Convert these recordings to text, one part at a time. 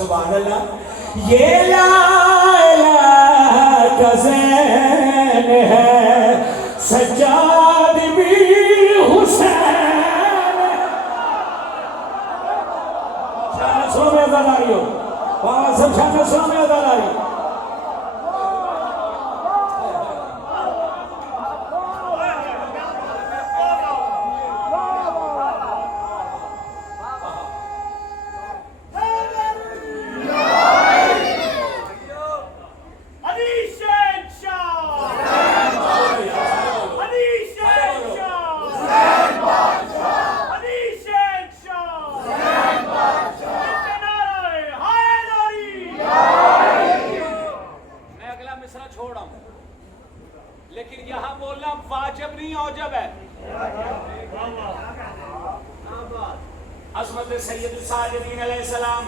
सुभान अल्लाह। ये लाला का ज़ैन है, सज्जाद भी हुसैन। शान में अदादारी हो बाबा सब, शान में अदादारी। लेकिन यहाँ बोलना वाजिब नहीं औजब है। अज़मत सैयद साजिदीन अलैहिस्सलाम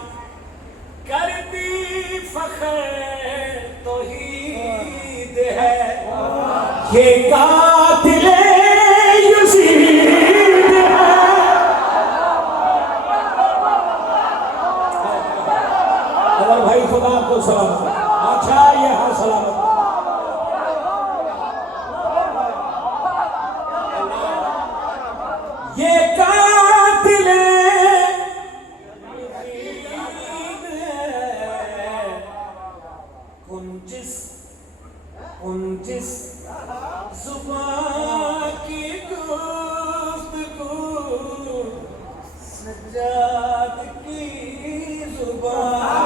करती फख्र तौहीद है, ये कातिले यज़ीद है। अगर भाई खुदा आपको सलामत। अच्छा ये हाँ सलामत। ये कातिले कुंजिस जुबान की गुफ्तगू, सज्जाद की जुबान।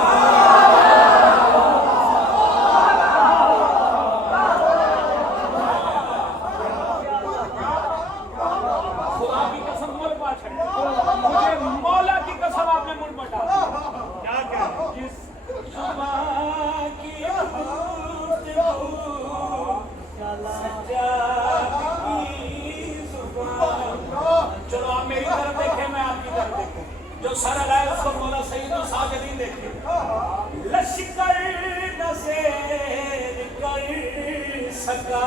मौला की कसम आपने मुंह पर डाला। क्या क्या जिस जुबान की गुफ्तगू, सज्जाद की जुबान। चलो आप मेरी तरफ देखें, मैं आपकी तरफ देखूं। जो सरल है उसको मौला सईद साजिदीन देखे। लश्कर नज़र कर सका,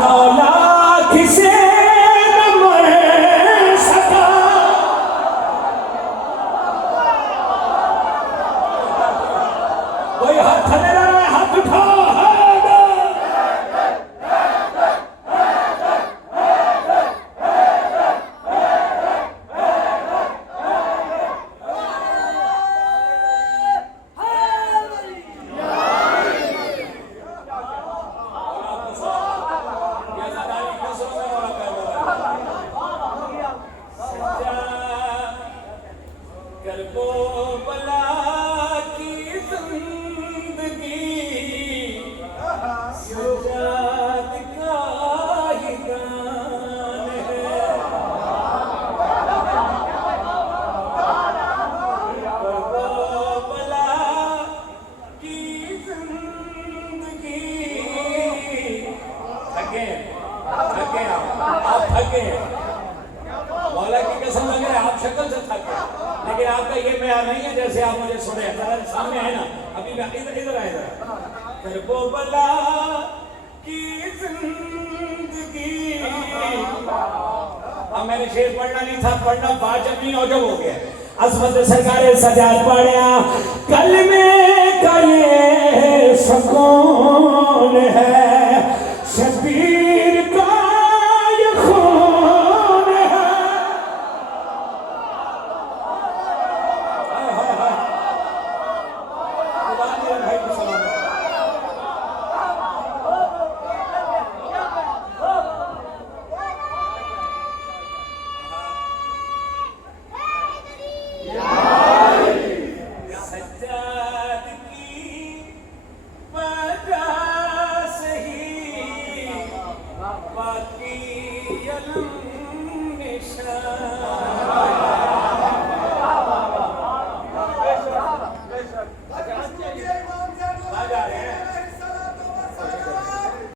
9 लाख से न मर सका। कोई हाथ ले रहा है, हाथ उठा। करबला की जिंदगी सज्जाद का ही गान है। करबला की जिंदगी। थके आप थके। मौला की कसम लग रहा है आप शक्ल से थके, लेकिन आपका ये बयान नहीं है जैसे आप मुझे सुने। सामने है ना, अभी इधर आए जरा। करबला की जिंदगी। अब मैंने शेर पढ़ना नहीं था, पढ़ना वाजिब नहीं औजब हो गया। अज़मत सरकार सजाद पढ़िया, कलमे का ये सुकून है, शबीर